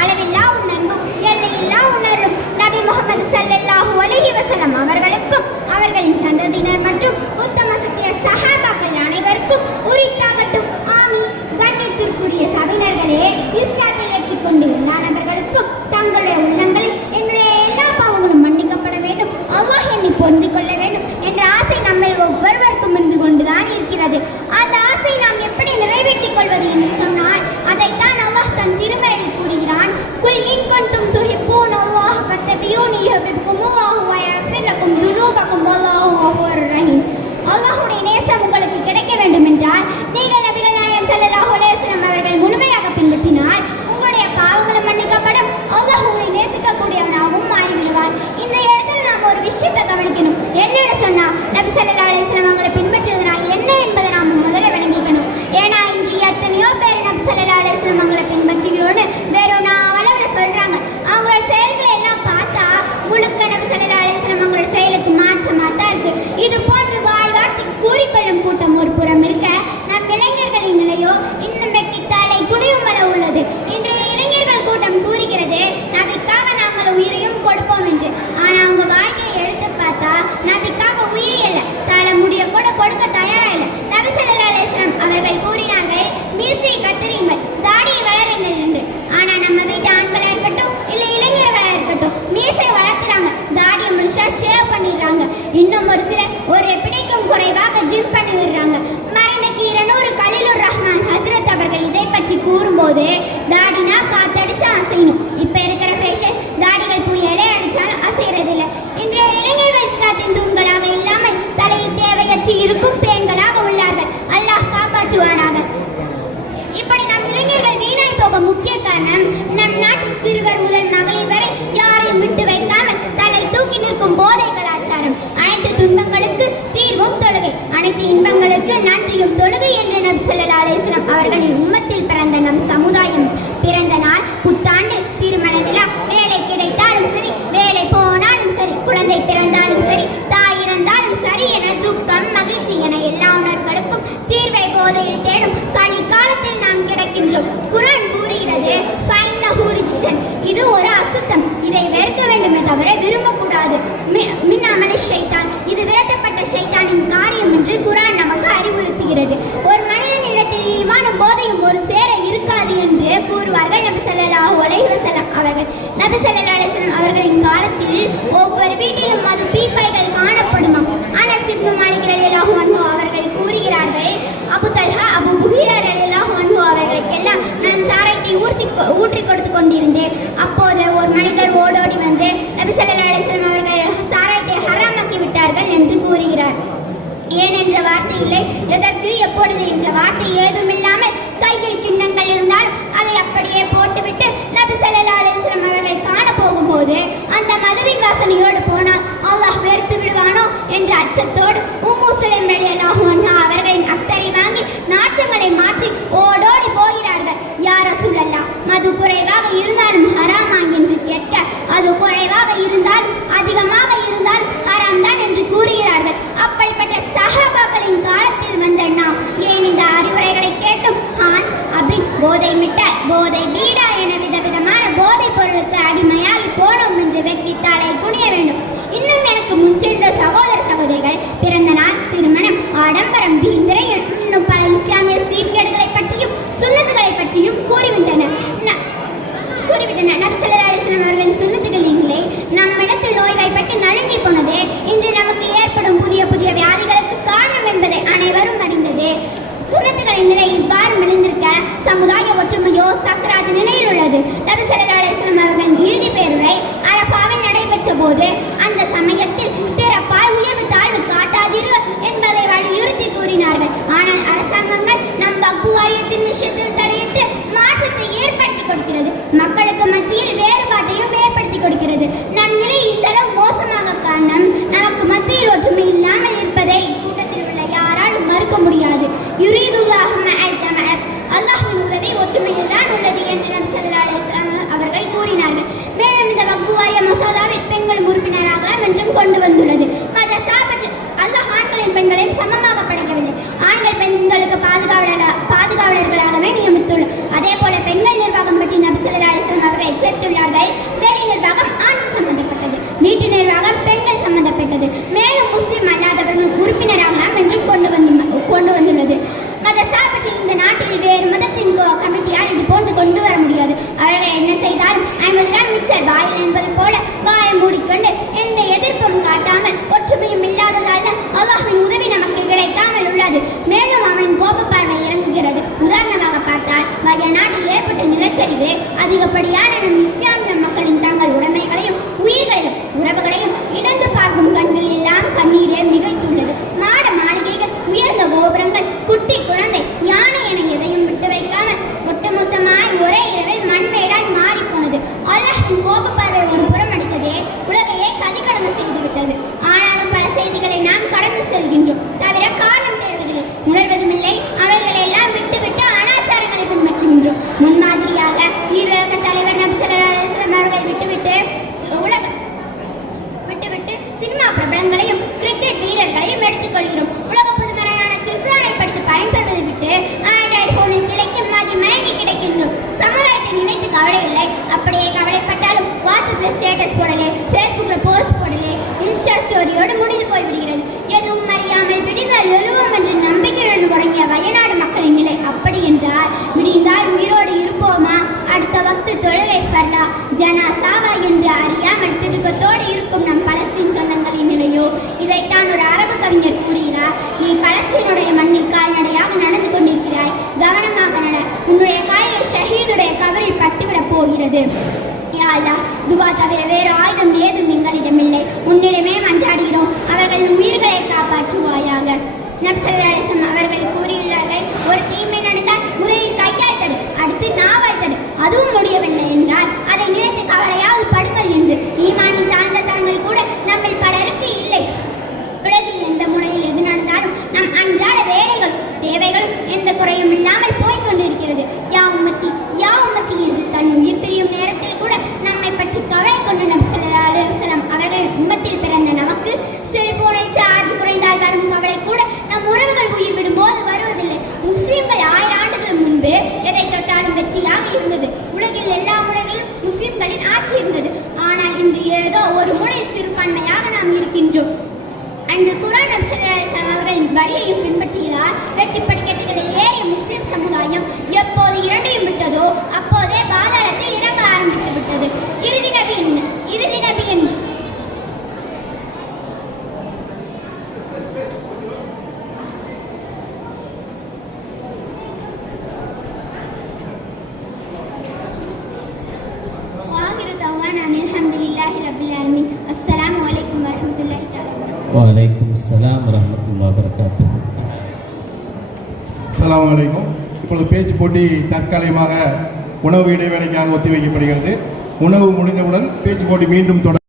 அளவில்லா உன் நண்பும் எல்லையில்லா உணரும் நபி முகமது சல்லல்லாஹு அலஹி வசலம் அவர்களுக்கும் அவர்களின் சந்ததியினர் மற்றும் உத்தம சத்திய சகாபாக்கள் அனைவருக்கும் உரித்தாகட்டும். ஆமி கண்ணியத்திற்குரிய சபையினர்களே இஸ்லாத்தை ஏற்றுக்கொண்டிருந்த நபர்களுக்கும் தங்களுடைய உள்ளங்களில் என்னுடைய எல்லா பாவங்களும் மன்னிக்கப்பட வேண்டும். அல்லாஹ் எண்ணி பொருந்து கொள்ள வேண்டும் என்ற ஆசை நம்மில் ஒவ்வொருவருக்கும் இருந்து கொண்டுதான் இருக்கிறது. அந்த ஆசை நாம் எப்படி நிறைவேற்றிக் கொள்வது என்று கூறுகிறான் குல் இன் குன்தும் நேசம் உங்களுக்கு கிடைக்க வேண்டும் என்றால் நீங்கள் நபிகள் நாயகம் ஸல்லல்லாஹு அலைஹி அவர்களை முழுமையாக பின்பற்றினால் உங்களுடைய பாவங்களும் மன்னிக்கப்படும் அல்லாஹ் உங்களை நேசிக்கக்கூடியவனாகவும் மாறிவிடுவார் இந்த இடத்துல நாம் ஒரு விஷயத்தை கவனிக்கணும் என்னன்னு சொன்னா நபி ஸல்லல்லாஹு அலைஹி కొడుకు இன்பங்களுக்கு நன்றியும் தொழுகை என்ற நம் செல்லல் அலைஹி அவர்களின் உம்மத்தில் பிறந்த நம் நபி ஸல்லல்லாஹு அலைஹி அவர்களின் காலத்தில் ஒவ்வொரு வீட்டிலும் மது பீப்பைகள் காணப்படுமாம் ஆனால் சிப்னு மாலிக் ரலியல்லாஹு அன்பு அவர்கள் கூறுகிறார்கள் அபு தல்ஹா அபு புஹீரா ரலியல்லாஹு அன்பு அவர்களுக்கெல்லாம் நான் சாரத்தை ஊற்றி ஊற்றி கொடுத்து கொண்டிருந்தேன். அப்போது ஒரு மனிதர் ஓடோடி வந்து நபி ஸல்லல்லாஹு அவர்கள் சாராயத்தை ஹராமாக்கி விட்டார்கள் என்று கூறுகிறார். ஏன் என்ற வார்த்தை இல்லை. எதற்கு? எப்பொழுது என்ற வார்த்தை ஏதும் இல்லாமல் கையில் கிண்ணங்கள் இருந்தால் அதை அப்படியே போட்டுவிட்டு நபி ஸல்லல்லாஹு அவர்கள் போது அந்த மதுரை வாசனையோடு போனால் ஆடம்பரம் விருந்திரை இன்னும் பல இஸ்லாமிய சீர்கேடுகளை பற்றியும் சுண்ணத்துகளை பற்றியும் கூறிவிட்டனர் கூறிவிட்டன. கூறிவிட்டனர் நபி சொல்லா அலிஸ்லாம் அவர்களின் சுன்னத்துகளின் நிலை நம்மிடத்தில் நோய்வாய்ப்பட்டு நழுங்கி போனது இன்று நமக்கு ஏற்படும் புதிய புதிய வியாதிகளுக்கு காரணம் என்பதை அனைவரும் அறிந்தது. சுண்ணத்துகளின் நிலை இவ்வாறு விழுந்திருக்க சமுதாய ஒற்றுமையோ சக்கராத நிலையில் உள்ளது. நபி சொல்லா மக்களுக்கு மத்தியில் வேறுபாட்டையும் ஏற்படுத்தி கொடுக்கிறது. நம் நிலை இந்த மோசமாக காரணம். நமக்கு மத்தியில் ஒற்றுமை இல்லாமல் இருப்பதை இக்கூட்டத்தில் உள்ள யாராலும் மறுக்க முடியாது. யுரீதுல்லாஹு மஅல் ஜமாஅத் அல்லாஹ்வின் உதவி ஒற்றுமையில் தான் உள்ளது என்று நபி ஸல்லல்லாஹு அவர்கள் கூறினார்கள். மேலும் இந்த வக்பு வாரிய மசோதாவில் பெண்கள் உறுப்பினராக என்றும் கொண்டு வந்துள்ளது. மத சார்பற்ற அல்லாஹ் ஆண்களின் பெண்களையும் சமமாக படைக்கவில்லை. ஆண்கள் பெண்களுக்கு பாதுகாவலர் பாதுகாவலர்களாகவே நியமித்துள்ளார் அதே போல பெண்கள் என்பது போல காயம் மூடிக்கொண்டு எந்த எதிர்ப்பும் காட்டாமல் ஒற்றுமையும் இல்லாததால் தான் அல்லாஹின் உதவி நமக்கு கிடைக்காமல் உள்ளது. மேலும் அவனின் கோப பார்வை இறங்குகிறது. உதாரணமாக பார்த்தால் வயநாட்டில் ஏற்பட்ட நிலச்சரிவு அதிகப்படியான நம் உலகையே செய்துவிட்டது ஆனாலும் பல செய்திகளை நாம் கடந்து செல்கின்றோம். தவிர காரணம் தேடுவதில்லை. உணர்வதும் இல்லை அவர்களை எல்லாம் விட்டுவிட்டு அனாச்சாரங்களை பின்பற்றுகின்றோம். முன்மாதிரியாக ஈரக தலைவர் நபி அவர்களை விட்டுவிட்டு உலக விட்டுவிட்டு சினிமா பிரபலங்களையும் கிரிக்கெட் வீரர்களையும் எடுத்துக்கொள்கிறோம். உலக புதுமரான திருக்குறானை படித்து பயன்பெறுவதை விட்டு ஆண்ட்ராய்டு போனில் கிடைக்கும் மாதிரி மயங்கி கிடைக்கின்றோம். சமுதாயத்தை நினைத்து கவலை இல்லை அப்படியே கவலை இதோடு முடிந்து போய்விடுகிறது. எதுவும் அறியாமல் விடிந்தால் எழுவோம் என்ற நம்பிக்கையுடன் உறங்கிய வயநாடு மக்களின் நிலை அப்படி என்றால் விடிந்தால் உயிரோடு இருப்போமா? அடுத்த வக்து தொழுகை ஃபர்லா? ஜனாசாவா என்று அறியாமல் திடுக்கத்தோடு இருக்கும் நம் பலஸ்தீன் சொந்தங்களின் நிலையோ? இதைத்தான் ஒரு அரபு கவிஞர் கூறுகிறார். நீ பலஸ்தீனுடைய மண்ணில் கால்நடையாக நடந்து கொண்டிருக்கிறாய். கவனமாக நட. உன்னுடைய காய்கள் ஷஹீதுடைய கவரில் பட்டுவிடப் போகிறது. யா அல்லாஹ், துவா தவிர வேறு ஆயுதம் ஏதும் எங்களிடமில்லை para que உலகில் எல்லா முறைகளும் முஸ்லிம்களின் ஆட்சி இருந்தது. ஆனால் இன்று ஏதோ ஒரு முறையில் சிறுபான்மையாக நாம் இருக்கின்றோம். அன்று குரான் அப்சல்லாசன் அவர்களின் வழியையும் பின்பற்றியதால் வெற்றி படிக்கட்டுகளில் ஏறிய முஸ்லிம் சமுதாயம் எப்போது இரண்டையும் விட்டதோ அப்போதே பாதி வலைக்கும் சலாம் ரஹமத்துல்லா வரகாத்து சலாம் வலைக்கும் இப்பொழுது பேச்சு போட்டி தற்காலிகமாக உணவு இடைவேளைக்காக ஒத்திவைக்கப்படுகிறது உணவு முடிந்தவுடன் பேச்சு போட்டி மீண்டும் தொடர்